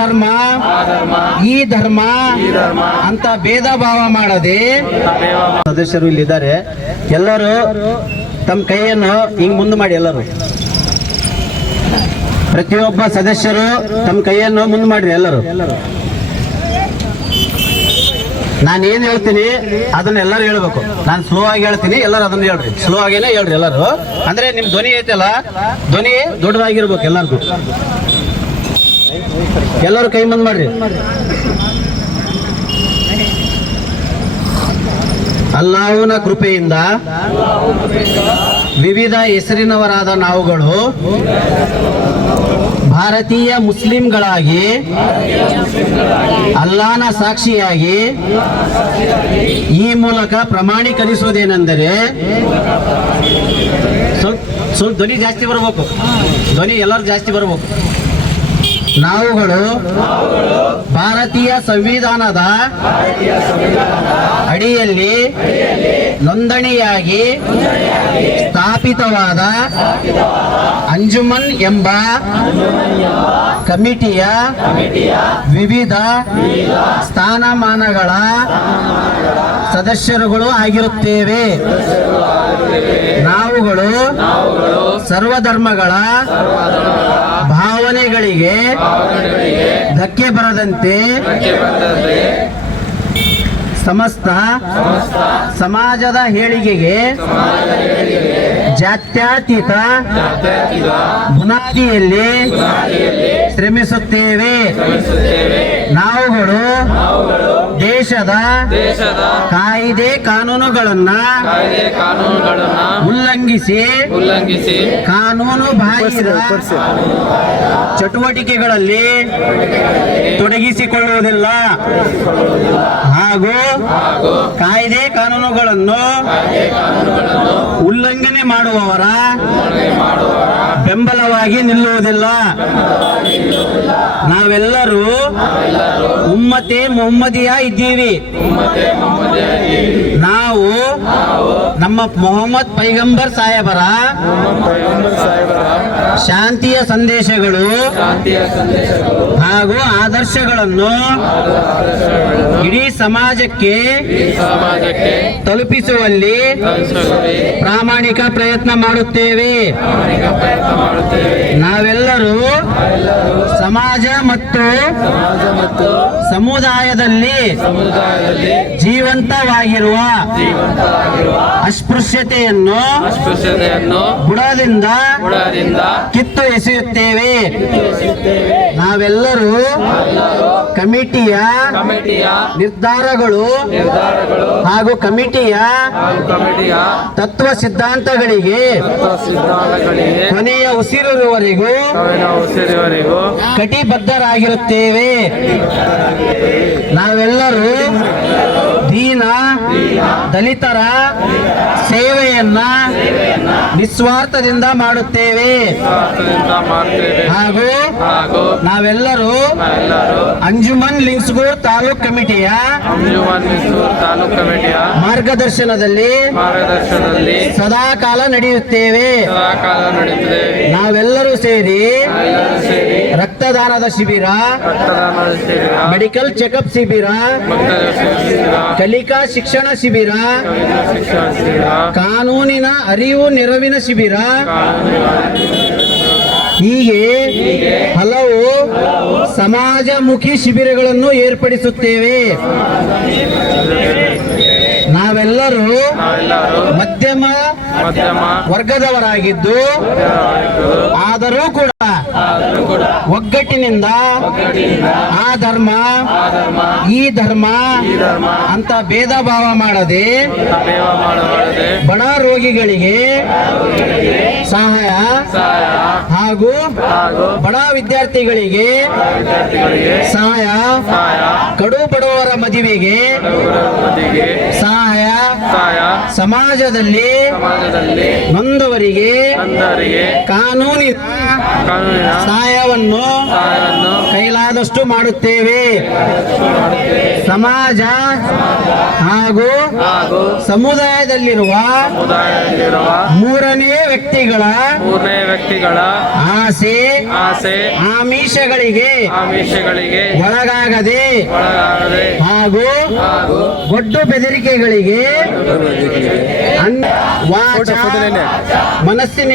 ಧರ್ಮ ಈ ಧರ್ಮ ಅಂತ ಭೇದ ಭಾವ ಮಾಡದೆ ಸದಸ್ಯರು ಇಲ್ಲಿದ್ದಾರೆ. ಎಲ್ಲರೂ ತಮ್ಮ ಕೈಯನ್ನು ಹಿಂಗ್ ಮುಂದೆ ಮಾಡಿ. ಎಲ್ಲರೂ ಪ್ರತಿಯೊಬ್ಬ ಸದಸ್ಯರು ತಮ್ಮ ಕೈಯನ್ನು ಮುಂದೆ ಮಾಡ್ರಿ. ಎಲ್ಲರೂ ನಾನು ಏನ್ ಹೇಳ್ತೀನಿ ಅದನ್ನ ಎಲ್ಲರೂ ಹೇಳ್ಬೇಕು. ನಾನು ಸ್ಲೋ ಆಗಿ ಹೇಳ್ತೀನಿ, ಎಲ್ಲರೂ ಅದನ್ನ ಹೇಳ್ರಿ. ಸ್ಲೋ ಆಗೇನೆ ಹೇಳ್ರಿ ಎಲ್ಲರೂ. ಅಂದ್ರೆ ನಿಮ್ ಧ್ವನಿ ಐತಲ್ಲ, ಧ್ವನಿ ದೊಡ್ಡದಾಗಿರ್ಬೇಕು ಎಲ್ಲರಿಗೂ. ಎಲ್ಲರೂ ಕೈ ಮುಂದೆ ಮಾಡ್ರಿ. ಅಲ್ಲಾಹುವಿನ ಕೃಪೆಯಿಂದ ವಿವಿಧ ಹೆಸರಿನವರಾದ ನಾವುಗಳು ಭಾರತೀಯ ಮುಸ್ಲಿಂಗಳಾಗಿ ಅಲ್ಲಾಹನ ಸಾಕ್ಷಿಯಾಗಿ ಈ ಮೂಲಕ ಪ್ರಮಾಣೀಕರಿಸುವುದೇನೆಂದರೆ, ಸ್ವಲ್ಪ ಧ್ವನಿ ಜಾಸ್ತಿ ಬರಬೇಕು, ಧ್ವನಿ ಎಲ್ಲರೂ ಜಾಸ್ತಿ ಬರಬೇಕು. ನಾವುಗಳು ಭಾರತೀಯ ಸಂವಿಧಾನದ ಅಡಿಯಲ್ಲಿ ನೋಂದಣಿಯಾಗಿ ಸ್ಥಾಪಿತವಾದ ಅಂಜುಮನ್ ಎಂಬ ಕಮಿಟಿಯ ವಿವಿಧ ಸ್ಥಾನಮಾನಗಳ ಸದಸ್ಯರುಗಳು ಆಗಿರುತ್ತೇವೆ. ನಾವುಗಳು ಸರ್ವಧರ್ಮಗಳ ಭಾವನೆಗಳಿಗೆ ಧಕ್ಕೆ ಬರದಂತೆ ಸಮಸ್ತ ಸಮಾಜದ ಏಳಿಗೆಗೆ ಜಾತ್ಯತೀತ ಬುನಾದಿಯಲ್ಲಿ ಶ್ರಮಿಸುತ್ತೇವೆ. ನಾವುಗಳು ದೇಶದ ಕಾಯಿದೆ ಕಾನೂನುಗಳನ್ನು ಉಲ್ಲಂಘಿಸಿ ಕಾನೂನು ಬಾಹಿರ ಚಟುವಟಿಕೆಗಳಲ್ಲಿ ತೊಡಗಿಸಿಕೊಳ್ಳುವುದಿಲ್ಲ ಹಾಗೂ ಕಾಯ್ದೆ ಕಾನೂನುಗಳನ್ನು ಉಲ್ಲಂಘನೆ ಮಾಡುವವರ ಬೆಂಬಲವಾಗಿ ನಿಲ್ಲುವುದಿಲ್ಲ. ನಾವೆಲ್ಲರೂ ಉಮ್ಮತೆ ಮೊಹಮ್ಮದಿಯ ಇದ್ದೀವಿ. ನಾವು ನಮ್ಮ ಮೊಹಮ್ಮದ್ ಪೈಗಂಬರ್ ಸಾಹೇಬರ ಶಾಂತಿಯ ಸಂದೇಶಗಳು ಹಾಗೂ ಆದರ್ಶಗಳನ್ನು ಇಡೀ ಸಮಾಜಕ್ಕೆ ತಲುಪಿಸುವಲ್ಲಿ ಪ್ರಾಮಾಣಿಕ ಪ್ರಯತ್ನ ಮಾಡುತ್ತೇವೆ. ನಾವೆಲ್ಲರೂ ಸಮಾಜ ಮತ್ತು ಸಮುದಾಯದಲ್ಲಿ ಜೀವಂತವಾಗಿರುವ ಅಸ್ಪೃಶ್ಯತೆಯನ್ನು ಬುಡದಿಂದ ಕಿತ್ತು ಎಸೆಯುತ್ತೇವೆ. ನಾವೆಲ್ಲರೂ ಕಮಿಟಿಯ ನಿರ್ಧಾರಗಳು ಹಾಗೂ ಕಮಿಟಿಯ ತತ್ವ ಸಿದ್ಧಾಂತಗಳಿಗೆ ಕೊನೆಯ ಉಸಿರಿರುವವರೆಗೂ ಕಟಿಬದ್ಧರಾಗಿರುತ್ತೇವೆ. ನಾವೆಲ್ಲರೂ ದೀನ ದಲಿತರ ಸೇವೆಯನ್ನ ನಿಸ್ವಾರ್ಥದಿಂದ ಮಾಡುತ್ತೇವೆ ಹಾಗೂ ನಾವೆಲ್ಲರೂ ಅಂಜುಮನ್ ಲಿಂಗ್ಸ್ಗೂರ್ ತಾಲೂಕ್ ಕಮಿಟಿಯ ಮಾರ್ಗದರ್ಶನದಲ್ಲಿ ಸದಾಕಾಲ ನಡೆಯುತ್ತೇವೆ. ನಾವೆಲ್ಲರೂ ಸೇರಿ ರಕ್ತದಾನದ ಶಿಬಿರ, ಮೆಡಿಕಲ್ ಚೆಕಪ್ ಶಿಬಿರ, ಕಲಿಕಾ ಶಿಕ್ಷಣ ಶಿಬಿರ, ಕಾನೂನಿನ ಅರಿವು ನೆರವಿನ ಶಿಬಿರ, ಹೀಗೆ ಹಲವು ಸಮಾಜಮುಖಿ ಶಿಬಿರಗಳನ್ನು ಏರ್ಪಡಿಸುತ್ತೇವೆ. ನಾವೆಲ್ಲರೂ ಮಧ್ಯಮ ವರ್ಗದವರಾಗಿದ್ದು ಆದರೂ ಕೂಡ ಒಗ್ಗಟ್ಟಿನಿಂದ ಆ ಧರ್ಮ ಈ ಧರ್ಮ ಅಂತ ಭೇದ ಭಾವ ಮಾಡದೆ ಬಡ ರೋಗಿಗಳಿಗೆ ಸಹಾಯ ಹಾಗೂ ಬಡ ವಿದ್ಯಾರ್ಥಿಗಳಿಗೆ ಸಹಾಯ, ಕಡು ಬಡವರ ಮದುವೆಗೆ ಸಹಾಯ, ಸಮಾಜದಲ್ಲಿ ನೊಂದವರಿಗೆ ಕಾನೂನಿನ ಸಹಾಯವನ್ನು ಕೈಲಾದ ಬೇಕಾದಷ್ಟು ಮಾಡುತ್ತೇವೆ. ಸಮಾಜ ಹಾಗೂ ಸಮುದಾಯದಲ್ಲಿರುವ ಮೂರನೇ ವ್ಯಕ್ತಿಗಳ ಆಸೆ ಆಮಿಷಗಳಿಗೆ ಒಳಗಾಗದೆ ಹಾಗೂ ಒಡ್ಡು ಬೆದರಿಕೆಗಳಿಗೆ ವಾಚ ಮನಸ್ಸಿನ